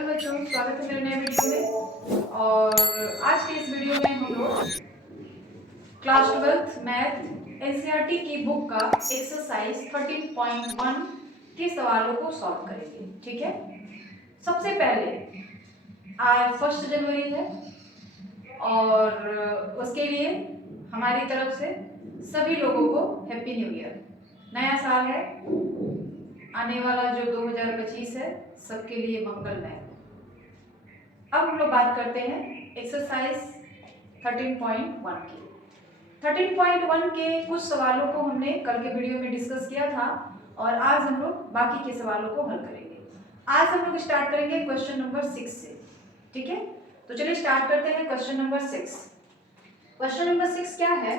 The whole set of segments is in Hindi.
हेलो बच्चों, स्वागत है मेरे नए वीडियो में। और आज के इस वीडियो में हम लोग क्लास 12th मैथ एनसीईआरटी की बुक का एक्सरसाइज 13.1 के सवालों को सॉल्व करेंगे। ठीक है, सबसे पहले आज 1 जनवरी है और उसके लिए हमारी तरफ से सभी लोगों को हैप्पी न्यू ईयर। नया साल है, आने वाला जो 2025 है सबके लिए मंगलमय। अब हम लोग बात करते हैं एक्सरसाइज 13.1 की। 13.1 के कुछ सवालों को हमने कल के वीडियो में डिस्कस किया था और आज हम लोग बाकी के सवालों को हल करेंगे। आज हम लोग स्टार्ट करेंगे क्वेश्चन नंबर 6 से। ठीक है, तो चलिए स्टार्ट करते हैं क्वेश्चन नंबर 6। क्वेश्चन नंबर 6 क्या है?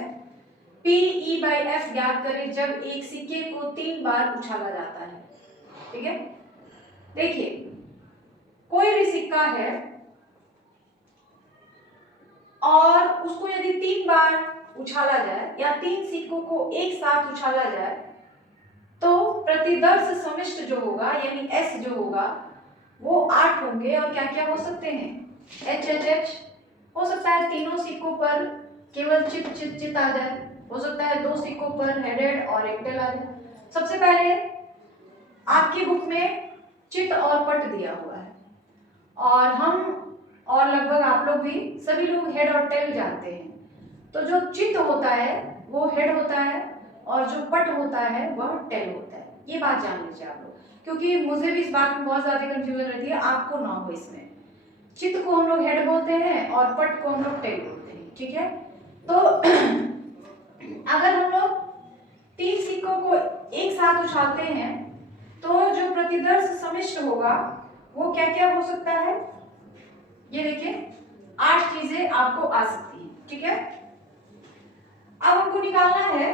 P/E/F ज्ञात करें जब एक सिक्के को 3 बार उछाला जाता है। ठीक है, देखिए कोई भी सिक्का है और उसको यदि 3 बार उछाला जाए या 3 सिक्कों को एक साथ उछाला जाए तो प्रतिदर्श समिष्ट जो होगा यानी S जो होगा वो 8 होंगे। और क्या क्या हो सकते हैं? H हो सकता है तीनों सिक्कों पर केवल चित आ जाए, हो सकता है 2 सिक्कों पर हेडेड और एक टेल आ जाए। सबसे पहले आपकी बुक में चित और पट दिया हुआ है और हम और लगभग आप लोग भी सभी लोग हेड और टेल जानते हैं। तो जो चित होता है वो हेड होता है और जो पट होता है वह टेल होता है। ये बात जान लीजिए आप लोग, क्योंकि मुझे भी इस बात में बहुत ज्यादा कंफ्यूजन रहती है, आपको ना हो इसमें। चित को हम लोग हेड बोलते हैं और पट को हम लोग टेल बोलते हैं। ठीक है, तो अगर हम लोग 3 सिक्कों को एक साथ उछालते हैं तो जो प्रतिदर्श समिष्ट होगा वो क्या क्या हो सकता है? ये देखिए 8 चीजें आपको आ सकती हैं। ठीक है, अब हमको निकालना है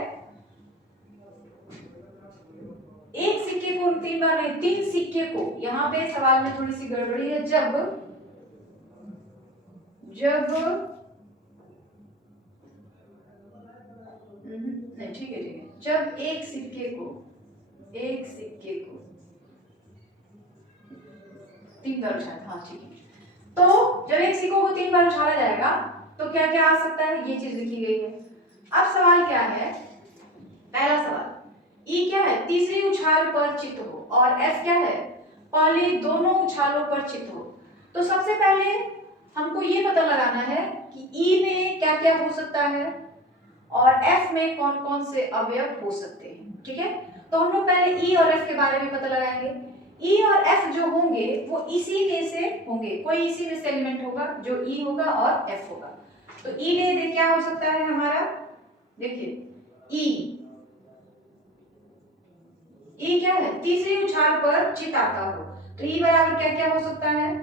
एक सिक्के को 3 बार नहीं 3 सिक्के को। यहां पे सवाल में थोड़ी सी गड़बड़ी है। जब नहीं ठीक है जब एक सिक्के को 3 बार उछाला, हाँ ठीक है। तो जब एक सिक्कों को 3 बार उछाला जाएगा तो क्या क्या आ सकता है, ये चीज लिखी गई है। अब सवाल क्या है? पहला सवाल ई क्या है? तीसरी उछाल पर चित हो। और एफ क्या है? पहले दोनों उछालों पर चित हो। तो सबसे पहले हमको ये पता लगाना है कि ई में क्या क्या हो सकता है और एफ में कौन कौन से अवयव हो सकते हैं। ठीक है, तो हम लोग पहले ई और एफ के बारे में पता लगाएंगे। ई और एफ जो होंगे वो इसी में से होंगे, कोई इसी में से एलिमेंट होगा जो ई होगा और एफ होगा। तो ई में क्या हो सकता है हमारा? देखिए ई क्या है? तीसरी उछाल पर चित आता हो। तो ई बराबर क्या क्या हो सकता है?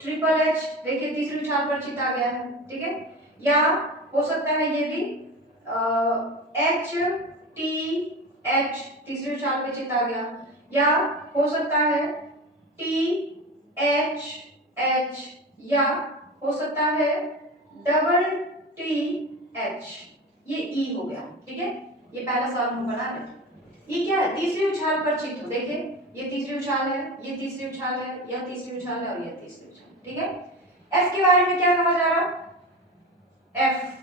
Triple H. देखिए तीसरी उछाल पर चित आ गया है। ठीक है, या हो सकता है ये भी एच टी एच, तीसरी उछाल पे चित आ गया। या हो सकता है टी एच एच, या हो सकता है डबल टी एच। ये ई हो गया। ठीक है, ये पहला सवाल हम बना रहे हैं। ये क्या है? तीसरी उछाल पर चित हो। देखिए ये तीसरी उछाल है, ये तीसरी उछाल है, यह तीसरी उछाल है और यह तीसरी उछाल। ठीक है, एफ के बारे में क्या कहा जा रहा? एफ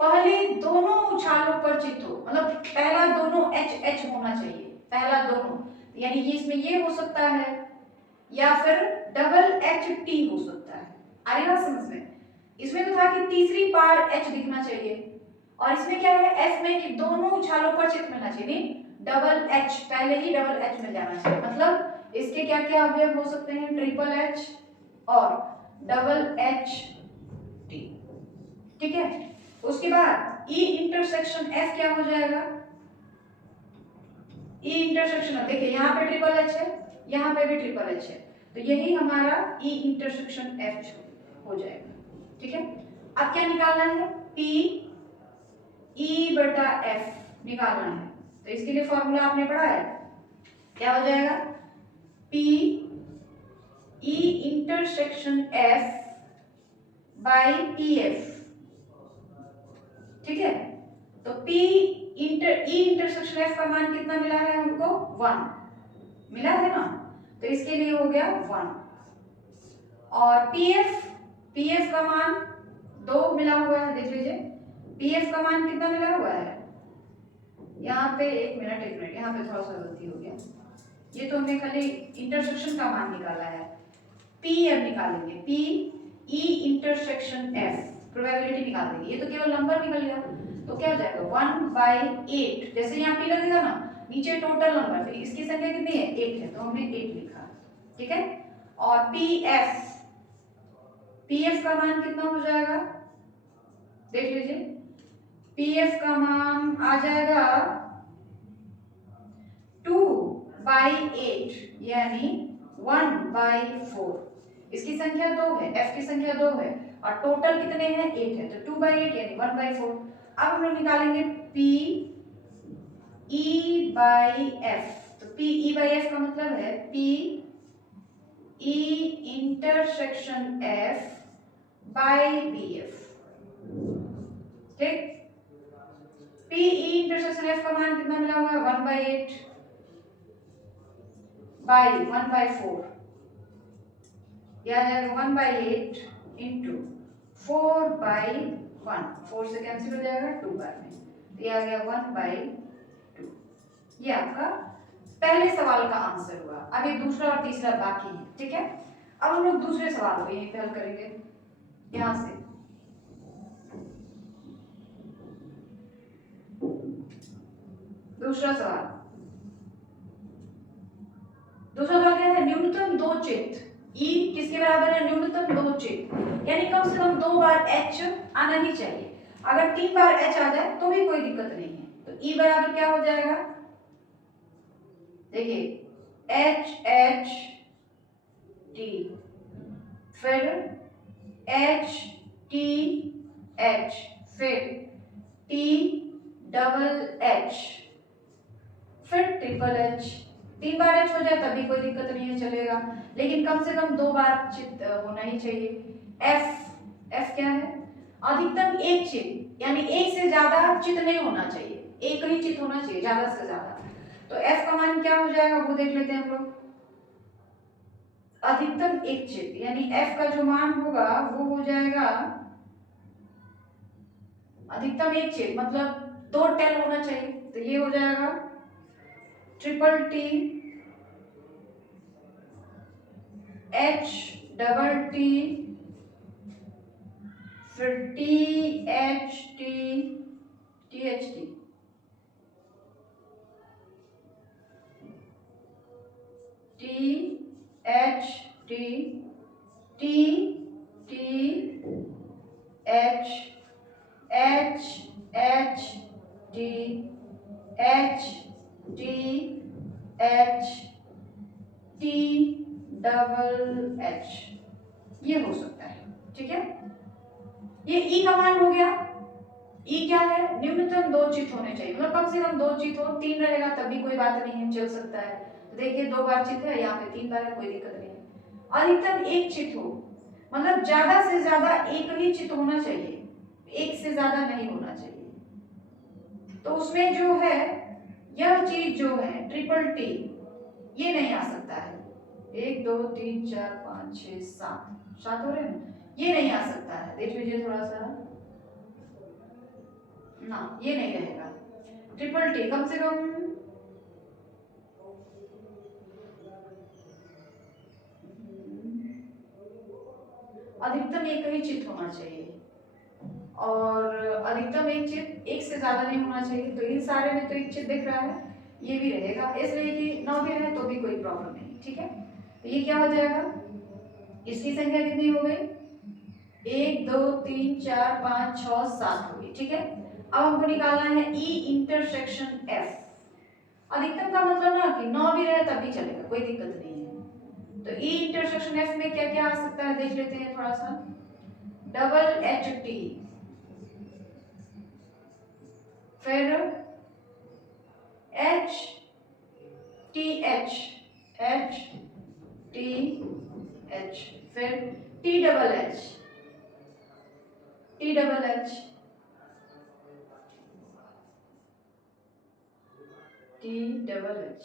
पहले दोनों उछालों पर चित हो, मतलब पहला दोनों एच एच होना चाहिए, पहला दोनों, यानी ये इसमें ये हो सकता है या फिर डबल एच टी हो सकता है। आ रही बात समझ में? इसमें तो था कि तीसरी बार एच दिखना चाहिए और इसमें क्या है एफ में कि दोनों उछालों पर चित मिलना चाहिए, नहीं डबल एच, पहले ही डबल एच मिल जाना चाहिए। मतलब इसके क्या क्या अवयव हो सकते हैं? ट्रिपल एच और डबल एच टी। ठीक है, उसके बाद ई इंटरसेक्शन एफ क्या हो जाएगा? ई इंटरसेक्शन, देखिए यहाँ पे ट्रिपल एच है, यहाँ पे भी ट्रिपल एच है, तो यही हमारा ई इंटरसेक्शन एफ हो जाएगा। ठीक है, अब क्या निकालना है? पी ई बटा एफ निकालना है। तो इसके लिए फॉर्मूला आपने पढ़ा है, क्या हो जाएगा? P E intersection F by P F. ठीक है, तो P ई इंटरसेक्शन F का मान कितना मिला है हमको 1 मिला है ना, तो इसके लिए हो गया 1। और PF का मान 2 मिला हुआ है, देख लीजिए PF का मान कितना मिला हुआ है, यहाँ पे एक मिनट यहाँ पे थोड़ा सा गलती हो गया, ये तो हमने खाली इंटरसेक्शन का मान निकाला है, PF निकालेंगे, P E intersection F probability निकाल देंगे, ये तो केवल नंबर निकल गया, तो क्या हो जाएगा 1/8, जैसे यहाँ P लगेगा ना, नीचे टोटल नंबर, तो इसकी संख्या कितनी है 8 है, तो हमने 8 लिखा, ठीक है। और PF का मान कितना हो जाएगा, देख लीजिए PF का मान आ जाएगा 2/8 यानी 1/4, इसकी संख्या 2 है, F की संख्या 2 है और टोटल कितने हैं 8 है, तो 2/8 यानी 1/4। अब हम लोग निकालेंगे PE/F, तो PE/F का मतलब है PE intersection F by BF, ठीक। PE इंटरसेक्शन F का मान कितना मिला हुआ है 1/8 बाय 1/4, यह है 1/8 इंटू 4/1, 4 से कैंसिल हो जाएगा 2 बार में, तो यह आ गया 1/2। ये आपका पहले सवाल का आंसर हुआ। अब ये दूसरा और तीसरा बाकी है, ठीक है। अब हम लोग दूसरे सवाल को यहीं पे हल करेंगे, यहां से दूसरा सवाल क्या है, न्यूनतम 2 चित्त E किसके बराबर है, न्यूनतम 2 चित्त, यानी कम से कम 2 बार H आना ही चाहिए, अगर 3 बार H आ जाए तो भी कोई दिक्कत नहीं है, तो E बराबर क्या हो जाएगा, देखिए H T, फिर H T H, फिर T डबल H, फिर ट्रिपल H, 3 बार H हो जाए तभी कोई दिक्कत नहीं है, चलेगा, लेकिन कम से कम 2 बार चित्त होना ही चाहिए। F क्या है, अधिकतम एक चित्त, यानी एक से ज्यादा चित्त नहीं होना चाहिए, एक ही चित्त होना चाहिए ज्यादा से ज्यादा, तो F का मान क्या हो जाएगा वो देख लेते हैं हम लोग, अधिकतम एक चित्त यानी F का जो मान होगा वो हो जाएगा, अधिकतम एक चित्त मतलब 2 टेल होना चाहिए, तो ये हो जाएगा triple T H double T, फिर THT THT THT TTH HHT HTH T double H, ये हो सकता है, ठीक है। ये E का मान हो गया, E क्या है, न्यूनतम 2 चित्त होने चाहिए, मतलब कम से कम 2 चित्त हो, 3 रहेगा तभी कोई बात नहीं है, चल सकता है, तो देखिए 2 बार चित्त है, यहाँ पे 3 बार है, कोई दिक्कत नहीं है। अधिकतम एक चित्त हो, मतलब ज्यादा से ज्यादा एक ही चित्त होना चाहिए, एक से ज्यादा नहीं होना चाहिए, तो उसमें जो है यह चीज जो है ट्रिपल T ये नहीं आ सकता है, 1 2 3 4 5 6 7 हो रहे हैं ना, ये नहीं आ सकता है, देख लीजिए थोड़ा सा ना, ये नहीं रहेगा, ट्रिपल T कम से कम अधिकतम एक ही चित्त होना चाहिए, और अधिकतम एक चित्त एक से ज्यादा नहीं होना चाहिए, तो इन सारे में तो एक चित्त दिख रहा है, ये भी रहेगा, इसलिए कि 9 भी रहे तो भी कोई प्रॉब्लम नहीं, ठीक है। तो ये क्या हो जाएगा, इसकी संख्या कितनी हो गई, 1 2 3 4 5 6 7 हो गई, ठीक है। अब हमको निकालना है E इंटरसेक्शन F, अधिकतम का मतलब ना कि 9 भी रहे तब भी चलेगा, कोई दिक्कत नहीं है, तो E इंटरसेक्शन F में क्या क्या आ सकता है देख लेते हैं थोड़ा सा, डबल HT, फिर HTH HTH, फिर T डबल H TH।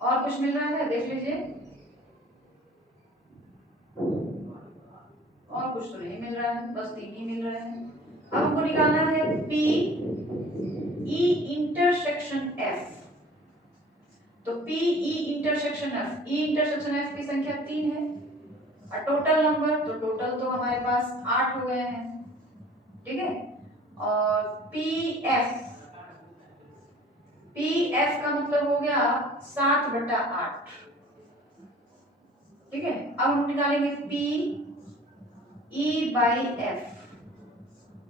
और कुछ मिल रहा है देख लीजिए, और कुछ तो नहीं मिल रहा है, बस 3 ही मिल रहे हैं। अब हमको निकालना है P E इंटरसेक्शन F। तो P E intersection F, E intersection F की संख्या 3 है और टोटल नंबर, तो टोटल तो हमारे पास 8 हो गए हैं, ठीक है। और PF का मतलब हो गया 7/8, ठीक है। अब हम निकालेंगे P E/F।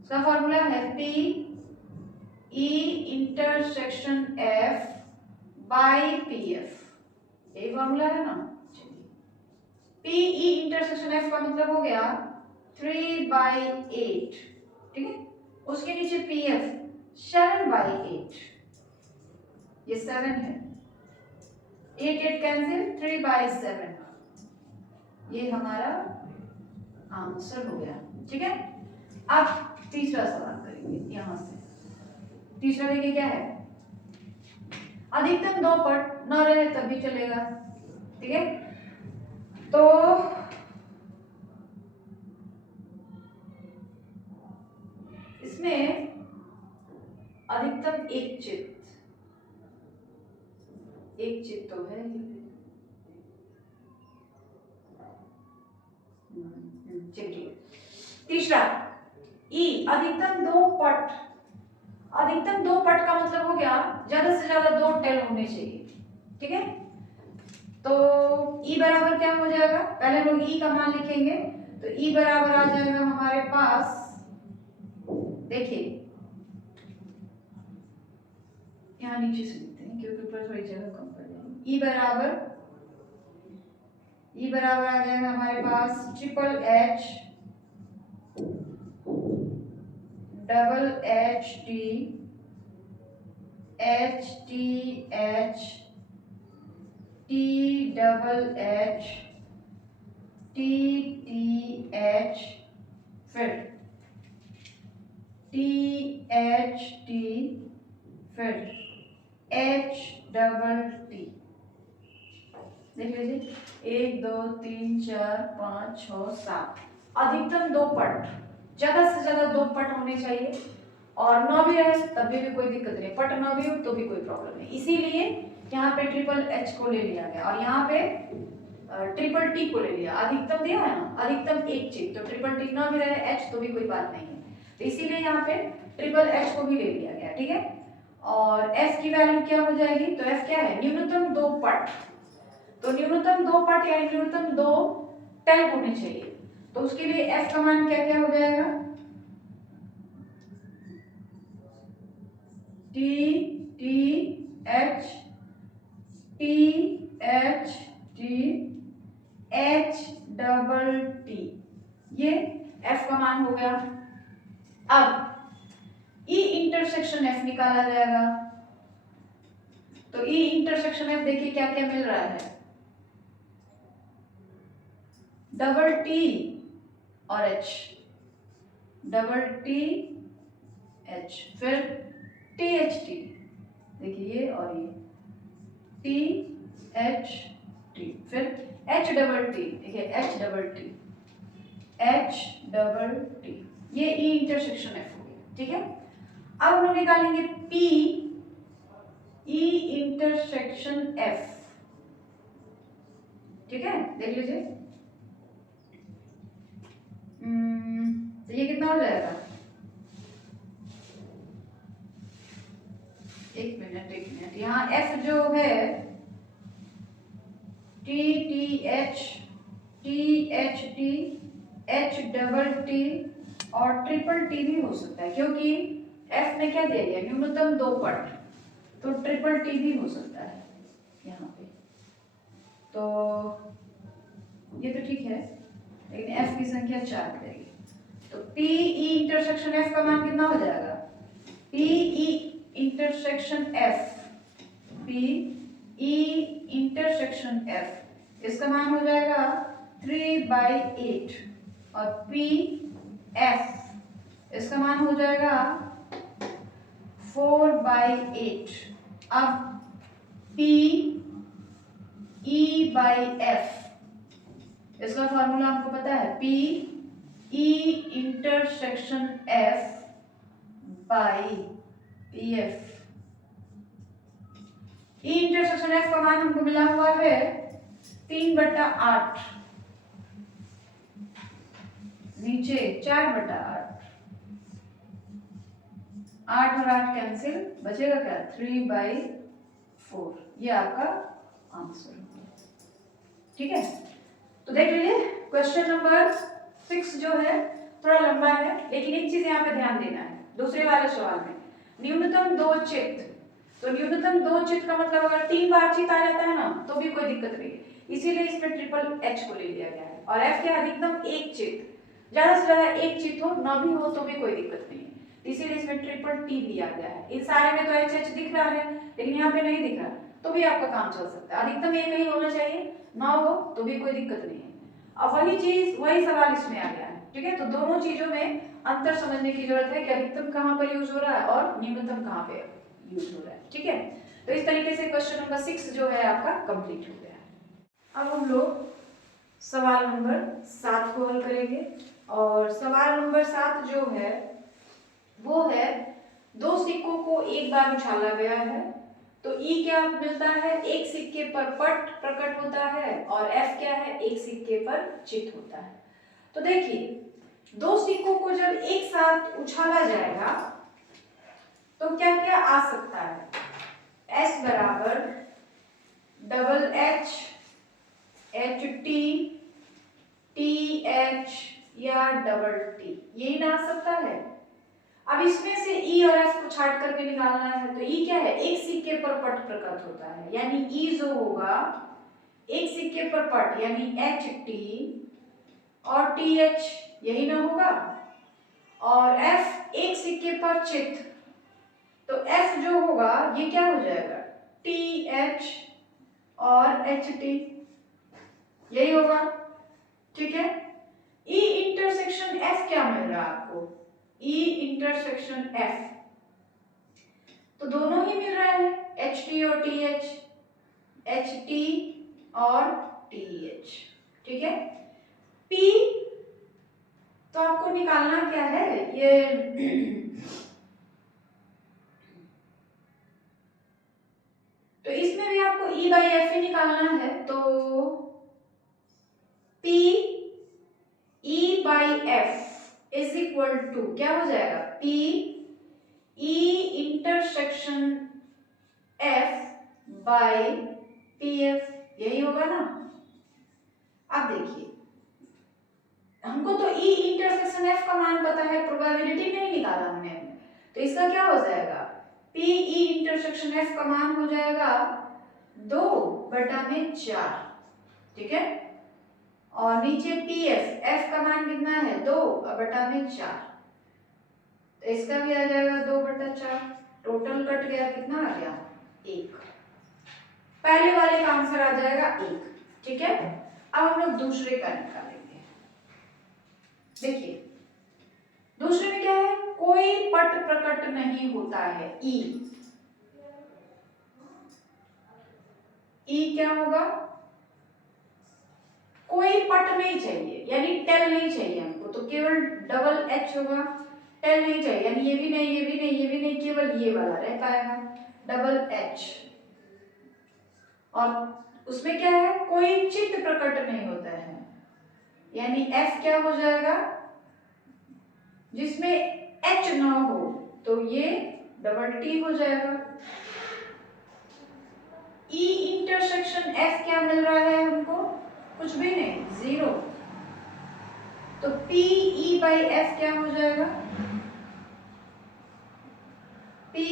इसका फॉर्मूला है P E intersection F by PF, यही फॉर्मूला है ना। P E इंटरसेक्शन F का मतलब हो गया 3/8, ठीक है। उसके नीचे PF 7/8, ये 7 है, 8 कैंसिल, 3/7, ये हमारा आंसर हो गया, ठीक है। अब तीसरा सवाल करेंगे यहां से। तीसरा देखिए क्या है, अधिकतम 2 पट न रहे तब भी चलेगा, ठीक है। तो इसमें अधिकतम एक चित्त तो है, चलिए। तीसरा ई अधिकतम 2 पट। अधिकतम 2 पट का मतलब हो गया ज्यादा से ज्यादा 2 टेल होने चाहिए, ठीक है। तो ई बराबर क्या हो जाएगा, पहले हम लोग ई का मान लिखेंगे, तो ई बराबर आ जाएगा हमारे पास, देखिए यहाँ नीचे से लिखते हैं क्योंकि ऊपर थोड़ी जगह कम पड़ जाएगी। ई बराबर आ जाएगा हमारे पास HHH HTH THH TTH फिर THT फिर HTT। देख लीजिए 1 2 3 4 5 6 7, अधिकतम 2 पट, ज्यादा से ज्यादा 2 पट होने चाहिए, और 9 भी रहे तब भी कोई दिक्कत नहीं, पट 9 भी हो तो भी कोई प्रॉब्लम नहीं। इसीलिए यहाँ पे THH को ले लिया गया और यहाँ पे TTT को ले लिया। अधिकतम दिया है ना, अधिकतम एक चित्त, तो TTT ना भी रहे H तो भी कोई बात नहीं है, तो इसीलिए यहाँ पे HHH को भी ले लिया गया, ठीक है। और F की वैल्यू क्या हो जाएगी, तो F क्या है, न्यूनतम 2 पट, तो न्यूनतम 2 पट या न्यूनतम 2 टेल होने चाहिए, तो उसके लिए F का मान क्या क्या हो जाएगा, TTH THT HTT, ये F का मान हो गया। अब E इंटरसेक्शन F निकाला जाएगा, तो E इंटरसेक्शन F देखिए क्या क्या मिल रहा है, डबल T और H, डबल T H फिर THT, देखिए ये और ये THT फिर HTT, देखिए HTT HTT, ये E इंटरसेक्शन F हो गया, ठीक है। अब हम लोग निकालेंगे P E इंटरसेक्शन F, ठीक है। देख लीजिए तो ये कितना हो जाएगा, एक मिनट, यहाँ F जो है TTH THT HTT और TTT भी हो सकता है, क्योंकि F ने क्या दे दिया, न्यूनतम 2 पट, तो TTT भी हो सकता है यहाँ पे, तो ये तो ठीक है, लेकिन F की संख्या 4 मिलेगी, तो PE इंटरसेक्शन F का मान कितना हो जाएगा, PE intersection F, PE intersection F, इसका मान हो जाएगा 3/8 और PF इसका मान हो जाएगा 4/8। अब P E बाई F, इसका फॉर्मूला आपको पता है, P E intersection F by PF। E intersection F का मान हमको मिला हुआ है 3/8, नीचे 4/8, 8 और 8 कैंसिल, बचेगा क्या, 3/4। ये आपका आंसर होगा। ठीक है, तो देख लीजिए क्वेश्चन नंबर 6 जो है थोड़ा लंबा है, लेकिन एक चीज यहाँ पे ध्यान देना है। दूसरे वाले सवाल में न्यूनतम 2 चित्त, तो न्यूनतम 2 चित्त का मतलब अगर 3 बार चित्त आ जाता है ना तो भी कोई दिक्कत नहीं है, इसीलिए इसमें ट्रिपल एच को ले लिया गया है। और एफ क्या, अधिकतम 1 चित्त, ज्यादा से ज्यादा 1 चित्त हो, ना भी हो तो भी कोई दिक्कत नहीं है, इसीलिए इसमें ट्रिपल टी लिया गया है। इन सारे में तो एच एच दिख रहा है, लेकिन यहाँ पे नहीं दिख रहा, तो भी आपका काम चल सकता है। अधिकतम एक ही होना चाहिए, ना हो तो भी कोई दिक्कत नहीं है। अब वही चीज, वही सवाल इसमें आ गया है। ठीक है, तो दोनों चीजों में अंतर समझने की जरूरत है कि अधिकतम कहाँ पर यूज हो रहा है और न्यूनतम कहाँ पे यूज हो रहा है। ठीक है, तो इस तरीके से क्वेश्चन नंबर 6 जो है आपका कंप्लीट हो गया है। अब हम लोग सवाल नंबर 7 को हल करेंगे, और सवाल नंबर 7 जो है वो है, 2 सिक्कों को एक बार उछाला गया है, तो E क्या मिलता है, एक सिक्के पर पट प्रकट होता है, और F क्या है, एक सिक्के पर चित होता है। तो देखिए 2 सिक्कों को जब एक साथ उछाला जाएगा तो क्या क्या आ सकता है, S बराबर double H, H T, T H या डबल टी, यही ना आ सकता है। अब इसमें से E और F को छाट करके निकालना है, तो E क्या है, एक सिक्के पर पट प्रकट होता है, यानी E जो होगा एक सिक्के पर पट, यानी एच टी और टी एच, यही ना होगा, और F एक सिक्के पर चित, तो F जो होगा ये क्या हो जाएगा, टी एच और एच टी, यही होगा। ठीक है, E इंटरसेक्शन F क्या मिल रहा है आपको, E इंटरसेक्शन F, तो दोनों ही मिल रहा है, एच टी और टी एच, एच टी और टी एच। ठीक है, P तो आपको निकालना क्या है, ये तो इसमें भी आपको E बाई एफ ही निकालना है, तो P E by F is equal to क्या हो जाएगा, P E intersection F by P F, यही होगा ना। अब देखिए हमको तो E इंटरसेक्शन F का मान पता है, प्रोबेबिलिटी नहीं निकाला हमने, तो इसका क्या हो जाएगा, P E इंटरसेक्शन F का मान हो जाएगा 2/4। ठीक है, और नीचे PF, F का मान कितना है 2/4, तो इसका भी आ जाएगा 2/4, टोटल कट गया, कितना आ गया 1, पहले वाले का आंसर आ जाएगा 1। ठीक है, अब हम लोग दूसरे का निकालेंगे। देखिए दूसरे में क्या है, कोई पट प्रकट नहीं होता है, ई क्या होगा, कोई पट नहीं चाहिए, यानी टेल नहीं चाहिए हमको, तो केवल डबल एच होगा, टेल नहीं चाहिए, यानी ये भी नहीं, ये भी नहीं, ये भी नहीं, केवल ये वाला रह पाएगा डबल एच। और उसमें क्या है, कोई चित्त प्रकट नहीं होता है, यानी एफ क्या हो जाएगा, जिसमें एच ना हो तो ये डबल टी हो जाएगा। ई इंटरसेक्शन एफ क्या मिल रहा है हमको, कुछ भी नहीं, 0, तो पी ई बाई एफ क्या हो जाएगा, P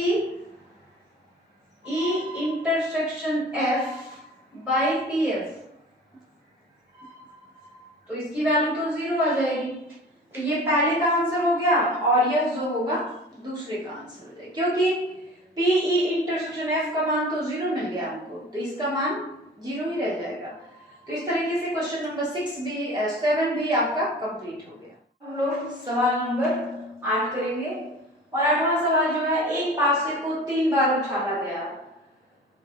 E intersection F by P F, तो इसकी वैल्यू तो 0 आ जाएगी, तो ये पहले का आंसर हो गया, और यह जो होगा दूसरे का आंसर हो जाएगा, क्योंकि पी ई इंटरसेक्शन एफ का मान तो 0 मिल गया हमको, तो इसका मान 0 ही रह जाएगा। तो इस तरीके से क्वेश्चन नंबर 7 भी आपका कंप्लीट हो गया। हम लोग सवाल नंबर 8 करेंगे, और 8वां सवाल जो है, एक पासे को 3 बार उछाला गया,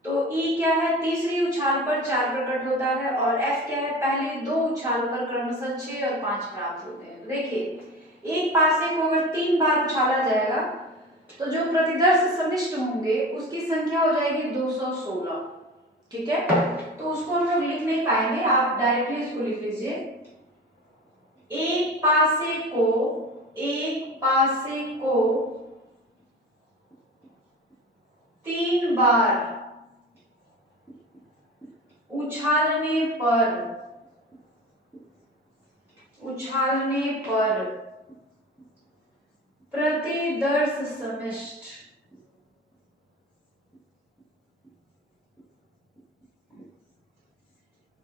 तो ई क्या है, तीसरी उछाल पर 4 प्रकट होता है, और एफ क्या है, पहले 2 उछाल पर क्रमशः 6 और 5 प्राप्त होते हैं। देखिए एक पासे को अगर 3 बार उछाला जाएगा तो जो प्रतिदर्श समिष्ट होंगे उसकी संख्या हो जाएगी 216। ठीक है, तो उसको हम लोग लिख नहीं पाएंगे, आप डायरेक्टली इसको लिख लीजिए। एक पासे को 3 बार उछालने पर प्रतिदर्श समिष्ट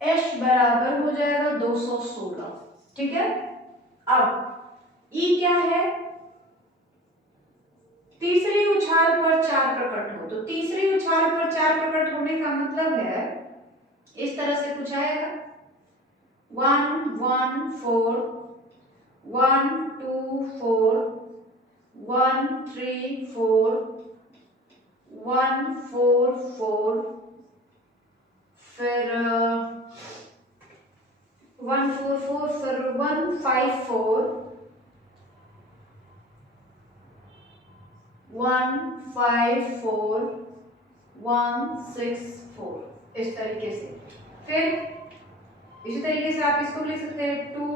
एश बराबर हो जाएगा 216। ठीक है, अब ई क्या है, तीसरी उछाल पर 4 प्रकट हो, तो तीसरी उछाल पर 4 प्रकट होने का मतलब है इस तरह से कुछ आएगा 1 1 4 1 2 4 1 3 4 1 4 4, फिर 1 4 4, फिर 1 5 4 1 5 4 1 6 4, इस तरीके से। फिर इसी तरीके से आप इसको लिख सकते हैं 2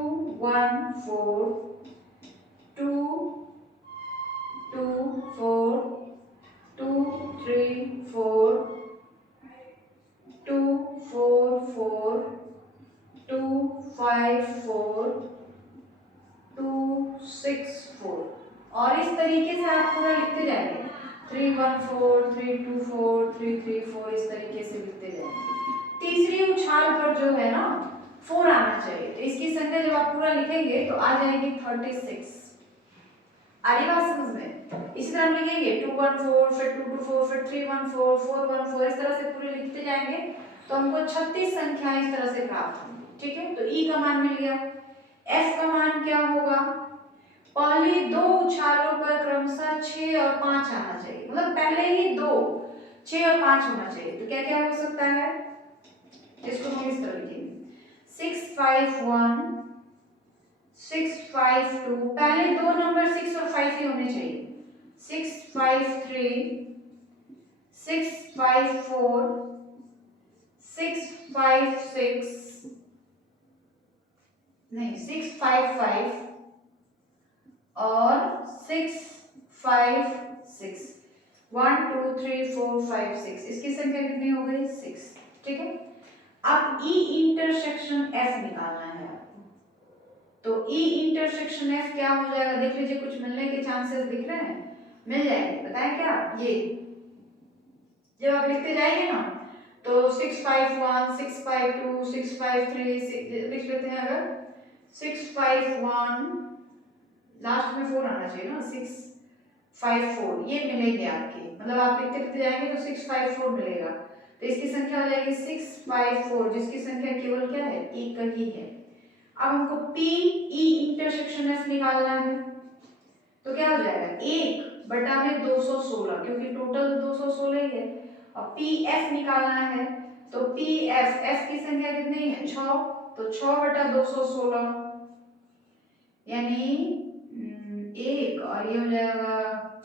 1 4 2 2 4 2 3 4 2 4 4 2 5 4 2 6 4, और इस तरीके से आप पूरा लिखते जाएंगे 3 1 4 3 2 4 3 3 4, इस तरीके से लिखते जाएंगे। तीसरी उछाल पर जो है ना 4 आना चाहिए, तो इसकी संख्या जब आप पूरा लिखेंगे तो आ जाएगी 36। आ रही बात समझ में? इसी तरह हम लिखेंगे 2 1 4, फिर 2 2 4, फिर 3 1 4 4 1 4, इस तरह से पूरे लिखते जाएंगे तो हमको 36 संख्याएं इस तरह से प्राप्त होंगी। ठीक है, तो ई का मान मिल गया। एफ का मान क्या होगा, पहली 2 उछालों पर क्रमशः 6 और 5 आना चाहिए, मतलब पहले ही 2 6 और 5 होना चाहिए। तो क्या क्या हो सकता है, इसको हम इस तरह लिखेंगे 6 5 1 6 5 2, पहले 2 नंबर 6 और 5 ही होने चाहिए, 6 5 3 6 5 4 6 5 6 नहीं 6 5 5 और 6 5 6 1 2 3 4 5 6, इसकी संख्या कितनी हो गई 6। ठीक है, अब ई इंटरसेक्शन एफ निकालना है आपको, तो ई इंटरसेक्शन एफ क्या हो जाएगा, देख लीजिए कुछ मिलने के चांसेस दिख रहे हैं, मिल जाएंगे, बताएं क्या, ये जब आप लिखते जाएंगे ना तो 6 5 1 6 5 2 6 5 3 लिख लेते हैं, अगर 6 5 1 लास्ट में 4 आना चाहिए ना, 6 5 4 ये मिलेंगे आपके, मतलब आप लिखते लिखते जाएंगे तो 6 5 4 मिलेगा, तो इसकी संख्या हो जाएगी 6 5 4, जिसकी संख्या केवल क्या है, एक का ही है। अब हमको पी ई इंटरसेक्शन एफ निकालना है, तो क्या हो जाएगा 1 बटा में 216, क्योंकि टोटल 216 ही है, और पी एफ निकालना है, तो पी एफ एफ की संख्या कितनी है 6, तो 6 बटा 216 यानी 1, और ये हो जाएगा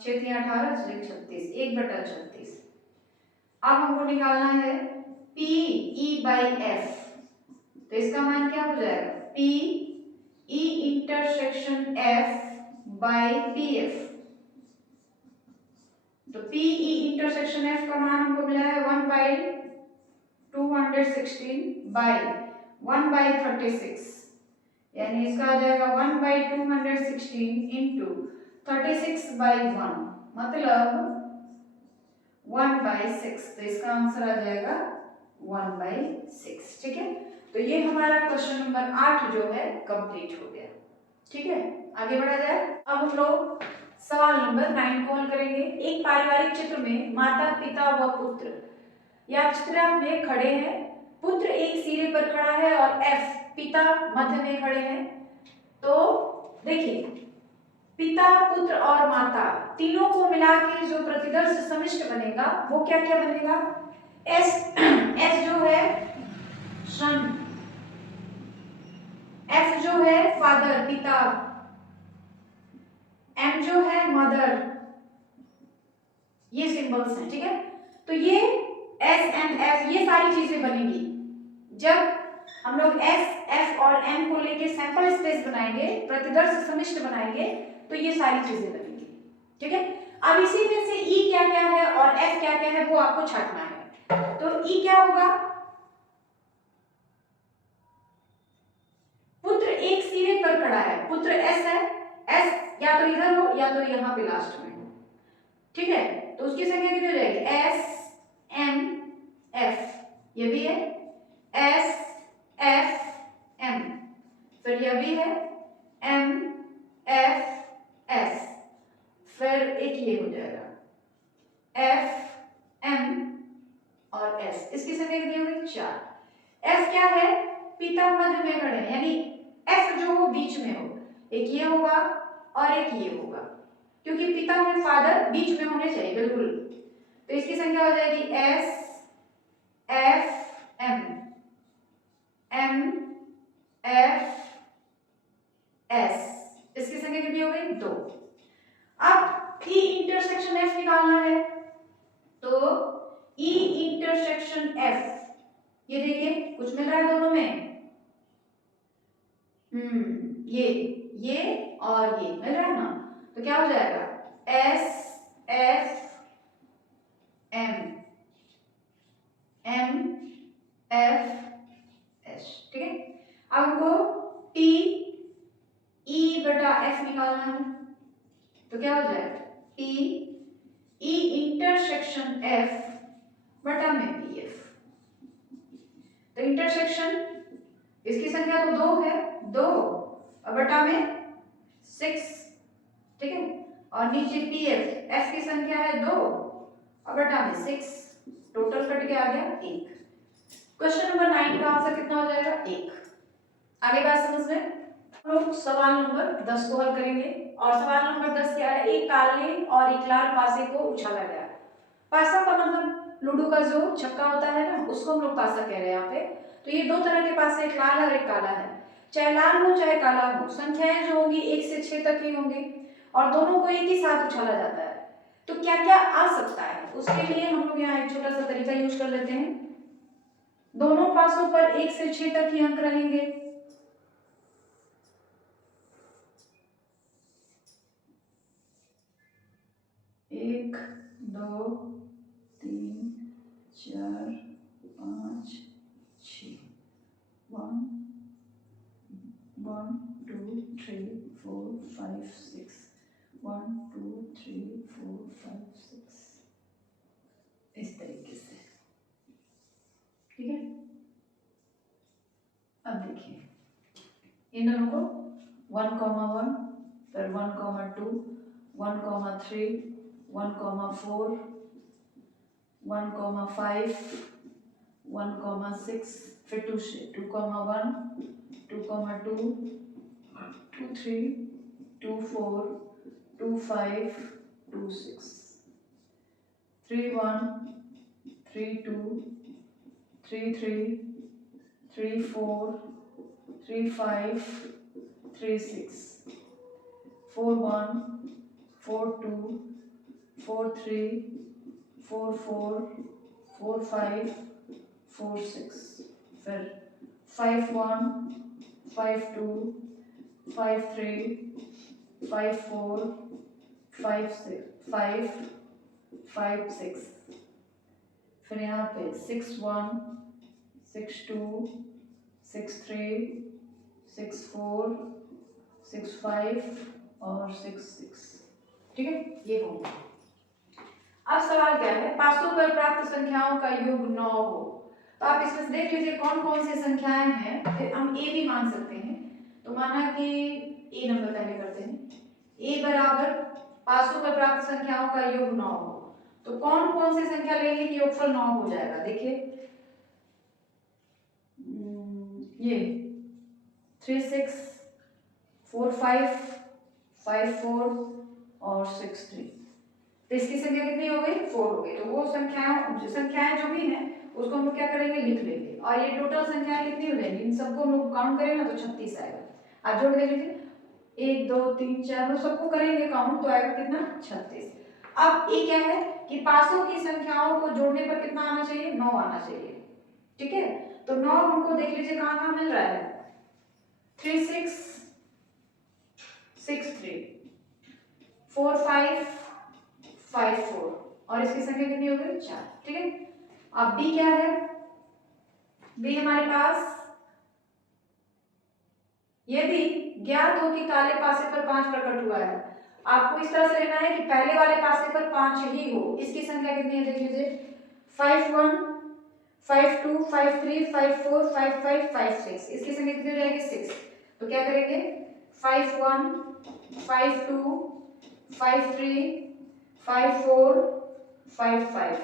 6 3 18 36, 1 बटा 36। अब हमको निकालना है पी ई बाई एफ, तो इसका मान क्या हो जाएगा P E intersection F by P F, तो पी ई इंटरसेक्शन एफ का मान हमको मिला है 1 बाई 216 बाई 1 बाई 36, यानी इसका आ जाएगा 1 बाई 216 इंटू 36 बाई 1, मतलब 1 बाई 6, तो इसका आंसर आ जाएगा 1 बाई 6। ठीक है, तो ये हमारा क्वेश्चन नंबर 8 जो है कंप्लीट हो गया। ठीक है, आगे बढ़ा जाए। अब हम लोग सवाल नंबर 9 को हल करेंगे। एक पारिवारिक चित्र में माता पिता व पुत्र या चित्र में खड़े हैं, पुत्र एक सिरे पर खड़ा है और एफ पिता मध्य में खड़े हैं। तो देखिए पिता, पुत्र और माता तीनों को मिला के जो प्रतिदर्श समिष्ट बनेगा वो क्या क्या बनेगा? एस एस जो है सन, एफ जो है फादर पिता, एम जो है मदर, ये सिंबल्स हैं, ठीक है। तो ये एस एंड एफ ये सारी चीजें बनेंगी जब हम लोग एस एफ और एम को लेके सैंपल स्पेस बनाएंगे, प्रतिदर्श समिष्ट बनाएंगे, तो ये सारी चीजें बनेंगी, ठीक है। अब इसी में से ई क्या क्या है और एफ क्या क्या है वो आपको छांटना है। तो ई क्या होगा? पुत्र एक सिरे पर खड़ा है, पुत्र एस है, एस या तो इधर हो या तो यहाँ पे लास्ट में हो, ठीक है। तो उसकी संख्या कितनी हो जाएगी? एस एम एफ, ये भी है एस एफ एम, फिर यह भी है एम एफ एस, फिर एक ये हो जाएगा एफ एम और एस, इसकी संख्या कितनी होगी? 4। एफ क्या है? पिता मध्य में खड़े हैं, यानी एफ जो हो बीच में हो, एक ये होगा और एक ये होगा, क्योंकि पिता और फादर बीच में होने चाहिए बिल्कुल। तो इसकी संख्या हो जाएगी S F M M F S, इसकी संख्या कितनी हो गई? 2। अब ई इंटरसेक्शन एफ निकालना है, तो ई इंटरसेक्शन एफ, ये देखिए कुछ मिल रहा है दोनों में, ये और ये मिल रहा है ना, तो क्या हो जाएगा? S F M M F S, ठीक है। अब हमको टी ई बटा एफ निकालना है, तो क्या हो जाएगा? टी ई इंटरसेक्शन एफ बटा में पी एफ। तो इंटरसेक्शन इसकी संख्या तो 2 है, 2 और बटा में 6, ठीक है। और नीचे पी एफ, एफ की संख्या है 2 और बटा में 6, टोटल कट के आ गया 1। क्वेश्चन नंबर 9 का आंसर कितना हो जाएगा? 1। आगे बात समझ में। हम लोग सवाल नंबर 10 को हल करेंगे, और सवाल नंबर 10 क्या है? एक काले और एक लाल पासे को उछाला गया। पासा का मतलब लूडो का जो छक्का होता है ना, उसको हम लोग पासा कह रहे हैं यहाँ पे। तो ये 2 तरह के पासे, एक लाल और एक काला है, चाहे लाल हो चाहे काला हो, संख्याएं जो होंगी 1 से 6 तक ही होंगी और दोनों को एक ही साथ उछाला जाता है। तो क्या क्या आ सकता है, उसके लिए हम लोग यहाँ एक छोटा सा तरीका यूज कर लेते हैं। दोनों पासों पर 1 से 6 तक ही अंक रहेंगे, 1 2 3 4 5 6, 1 1 2 3 4 5 6, 1 2 3 4 5 6, इस तरीके से, ठीक है। अब देखिए इन दोनों को 1,1, फिर 1,2, 1,3, 1,4, 1,5, 1,6, फिर 2 से 2,1, 2,2, 2,3, 2,4, 2,5, 2,6, 3,1, 3,2, 3,3, 3,4, 3,5, 3,6, 4,1, 4,2, 4,3, 4,4, 4,5, 4,6, फिर 5,1, 5,2, 5,3, 5,4, 5,6, 5, 5,6, फिर यहाँ पे 6,1, 6,2, 6,3, 6,4, 6,5 और 6,6, ठीक है। ये होगा। अब सवाल क्या है? पासों पर प्राप्त संख्याओं का योग 9 हो, तो आप इसमें से देख लीजिए कौन कौन सी संख्याएं हैं, फिर हम ए भी मान सकते हैं। तो माना कि ए नंबर पहले करते हैं, ए बराबर पासों पर प्राप्त संख्याओं का योग 9 हो, तो कौन कौन सी संख्या लेंगे कि योगफल 9 हो जाएगा? देखिए ये 3, 6, 4, 5, 5 4 और 6 3। तो इसकी संख्या कितनी हो गई? 4 हो गई। तो वो संख्याएं जो भी हैं उसको हम लोग क्या करेंगे? लिख लेंगे। और ये टोटल संख्याएं कितनी हो जाएंगी? इन सबको हम लोग काउंट करेंगे ना तो 36 आएगा। आप जोड़ देख लीजिए, 1 2 3 4, मतलब सबको करेंगे काउंट तो आएगा कितना? 36। अब ये क्या है कि पासों की संख्याओं को जोड़ने पर कितना आना चाहिए? 9 आना चाहिए। ठीक है, तो 9 हमको देख लीजिए कहाँ कहाँ मिल रहा है? 3 6 6 3 4 5 5 4 और इसकी संख्या कितनी हो गई? 4। ठीक है, अब बी क्या है? बी हमारे पास यदि ज्ञात हो कि काले पासे पर 5 प्रकट हुआ है, आपको इस तरह से लेना है कि पहले वाले पासे पर 5 ही हो। इसकी संख्या कितनी है? देख लीजिए, 5 1 5 2 5 3 5 4 5 5 5 6। इसकी संख्या कितनी हो जाएगी? 6। तो क्या करेंगे? 5 1 5 2 5 3 5 4 5 5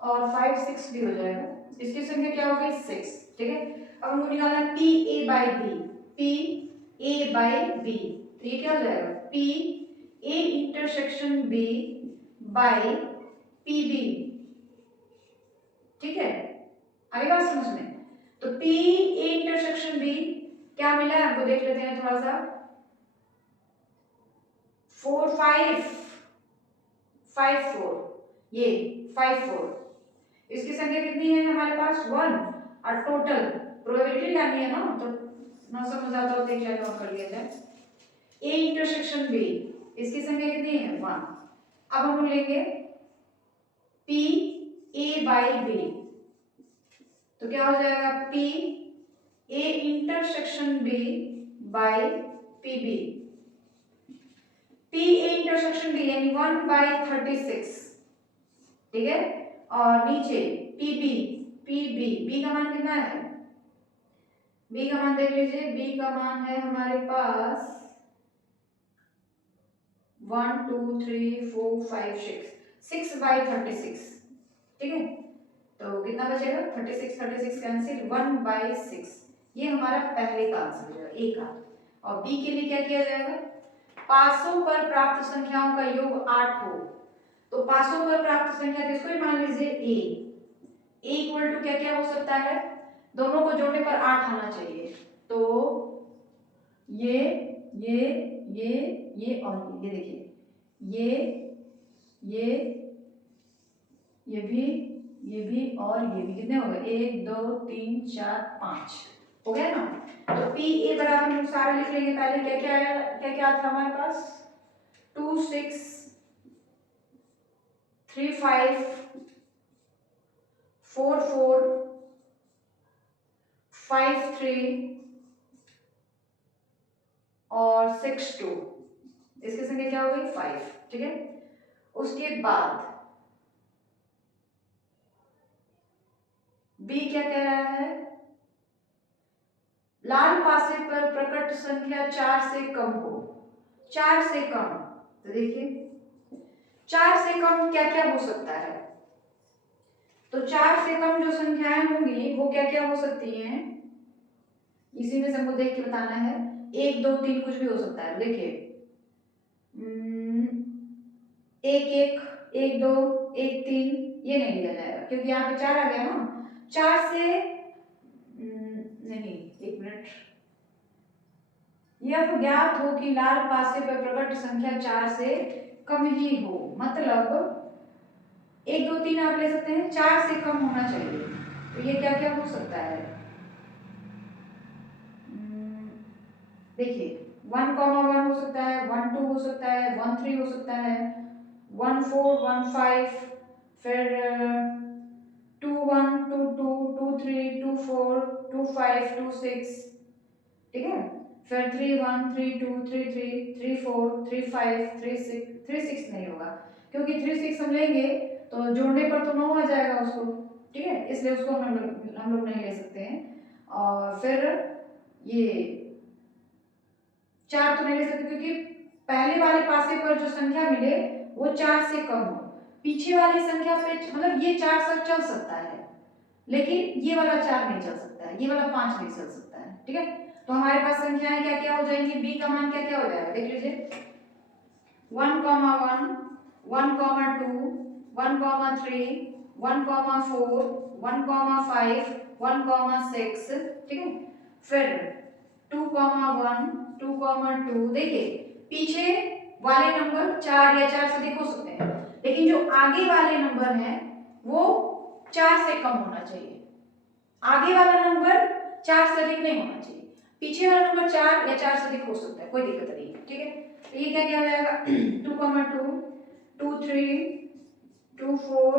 और 5 6 भी हो जाएगा। इसकी संख्या क्या हो गई? 6। ठीक है, अब हमको निकालना है P A by B. P A by B, तो ये क्या हो जाएगा? P A intersection B by P B. ठीक है, आगे बात समझ में? तो पी ए इंटरसेक्शन बी क्या मिला है हमको? देख लेते हैं थोड़ा सा। 4 5 5 4, ये 5 4। इसकी संख्या कितनी है हमारे पास? 1। और टोटल प्रोबेबिलिटी जाननी है ना, तो ना समझ आता हो तो एक लाइन और कर लिया जाए। ए इंटरसेक्शन बी, इसकी संख्या कितनी है? 1। अब हम लोग लेंगे पी ए बाई बी, तो क्या हो जाएगा? P A intersection B by P B. P A intersection B यानी 1/36। ठीक है, और नीचे P B, P B, B का मान कितना है? बी का मान देख लीजिए, बी का मान है हमारे पास 1 2 3 4 5 6, 6/36। ठीक है, तो कितना बचेगा? 36 36 कैंसिल, 1/6। ये हमारा पहले का आंसर हो जाएगा, ए का। और बी के लिए क्या किया जाएगा? पासों पर प्राप्त संख्याओं का योग 8 हो, तो पासों पर प्राप्त संख्या किसको भी मान लीजिए? ए। ए इक्वल टू क्या क्या हो सकता है? दोनों को जोड़ने पर 8 आना चाहिए। तो ये ये ये ये और ये देखिए, ये ये भी और ये भी। कितने हो गए? 1 2 3 4 5 हो गया ना। तो पी ए बराबर हम सारे लिख लेंगे। पहले क्या क्या आया, क्या क्या था हमारे पास? 2 6 3 5 4 4 5 3 और 6 2। इसकी संख्या क्या हो गई? 5। ठीक है, उसके बाद बी क्या कह रहा है? लाल पासे पर प्रकट संख्या 4 से कम हो। 4 से कम, तो देखिए 4 से कम क्या क्या हो सकता है? तो 4 से कम जो संख्याएं होंगी वो क्या क्या हो सकती हैं, इसी में से हमको देख के बताना है। 1 2 3 कुछ भी हो सकता है। देखिए 1 1 1 2 1 3 ये नहीं लिया जाएगा क्योंकि यहाँ पे 4 आ गया ना। 4 से नहीं, एक मिनट, यह ज्ञात हो कि लाल पासे पर प्रकट संख्या 4 से कम ही हो, मतलब 1 2 3 आप ले सकते हैं, 4 से कम होना चाहिए। तो ये क्या क्या हो सकता है? देखिए 1,1 हो सकता है, 1 2 हो सकता है, 1 3 हो सकता है, 1 4 1 5, फिर 2 1 2 2 2 3 2 4 2 5 2 6। ठीक है, फिर 3 1 3 2 3 3 3 4 3 5 3 6। 3 6 नहीं होगा क्योंकि 3 6 हम लेंगे तो जोड़ने पर तो 9 आ जाएगा उसको। ठीक है, इसलिए उसको हम लोग नहीं ले सकते हैं। और फिर ये 4 तो नहीं ले सकते क्योंकि पहले वाले पासे पर जो संख्या मिले वो 4 से कम हो। पीछे वाली संख्या पे मतलब ये 4 सब चल सकता है लेकिन ये वाला 4 नहीं चल सकता है, ये वाला 5 नहीं चल सकता है। ठीक है, तो हमारे पास संख्याएं क्या क्या हो जाएंगी, b का मान क्या क्या हो जाएगा, देख लीजिए 1, 1, 1, 2, 1, 3, 1, 4, 1, 5, 1, 6, ठीक है। फिर 2, 1, 2, 2, देखिए पीछे वाले नंबर 4 या 4 से अधिक हो सकते हैं, लेकिन जो आगे वाले नंबर हैं वो 4 से कम होना चाहिए। आगे वाला नंबर 4 से अधिक नहीं होना चाहिए, पीछे वाला नंबर 4 या 4 से अधिक हो सकता है, कोई दिक्कत नहीं है, ठीक है। तो ये क्या क्या हो जाएगा 2, 2, 3, 2, 4,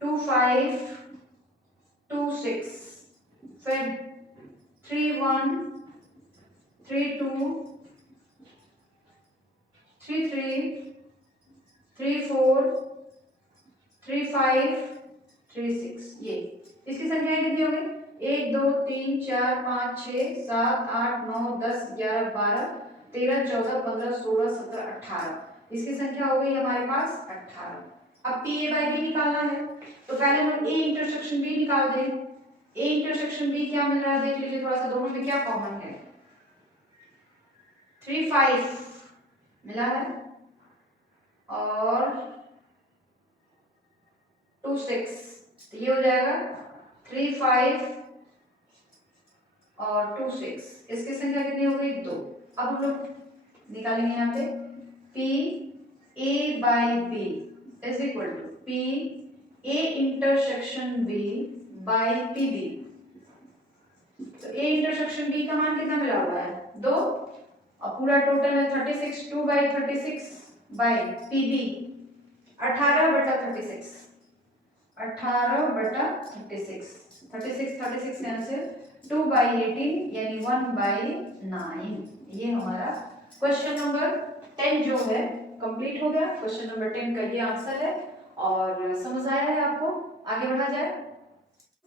2, 5, 2, 6, फिर 3, 1, 3, 2, 3, 3, 3, 4, 3, 5, 3, 6, ये इसकी संख्या कितनी हो गई 1, 2, 3, 4, 5, 6, 7, 8, 9, 10, 11, 12, 13, 14, 15, 16, 17, 18, इसकी संख्या हो गई हमारे पास 18। अब पी ए बाई बी निकालना है, तो पहले हम ए इंटरसेक्शन बी निकाल दें। ए इंटरसेक्शन बी क्या मिल रहा है देख लीजिए थोड़ा सा, दोनों में क्या कॉमन है 3, 5 मिला है और 2, 6, तो ये हो जाएगा 3, 5 और 2, 6, इसकी संख्या कितनी हो गई 2। अब हम लोग निकालेंगे यहाँ पे P A by B is equal to P A intersection B by P B. तो ए इंटरसेक्शन बी का मान कितना मिला हुआ है 2, और पूरा टोटल है 36, 2 by 36 by P B 18/36, 18/36, 36 cancel, 2 by 18 यानी 1/9। ये हमारा क्वेश्चन नंबर 10 जो है कंप्लीट हो गया। क्वेश्चन नंबर 10 का ये आंसर है और समझ आया है आपको। आगे बढ़ा जाए,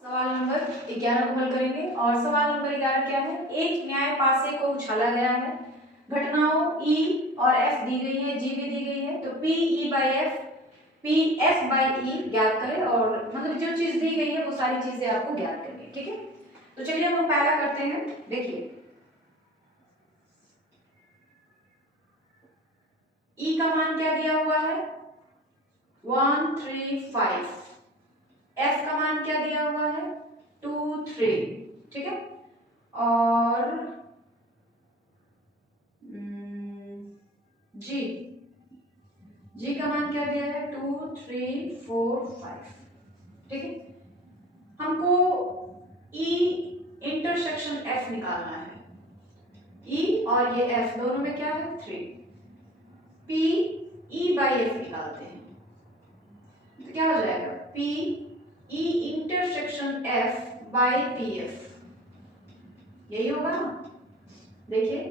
सवाल नंबर 11 को हल करेंगे। और सवाल नंबर 11 क्या है, एक न्याय पासे को उछाला गया है, घटनाओं E और F दी गई है, G भी दी गई है, तो P E by F P F by E ज्ञात करें, और मतलब जो चीज दी गई है वो सारी चीजें आपको ज्ञात करनी है, ठीक है। तो चलिए हम पहला करते हैं, देखिए E का मान क्या दिया हुआ है 1, 3, 5, F का मान क्या दिया हुआ है 2, 3, ठीक है। और G का मान क्या दिया है 2, 3, 4, 5, ठीक है। हमको E इंटरसेक्शन F निकालना है, E और ये F दोनों में क्या है 3, P E बाई F निकालते हैं, तो क्या हो जाएगा P E intersection F by P F, यही होगा ना। देखिए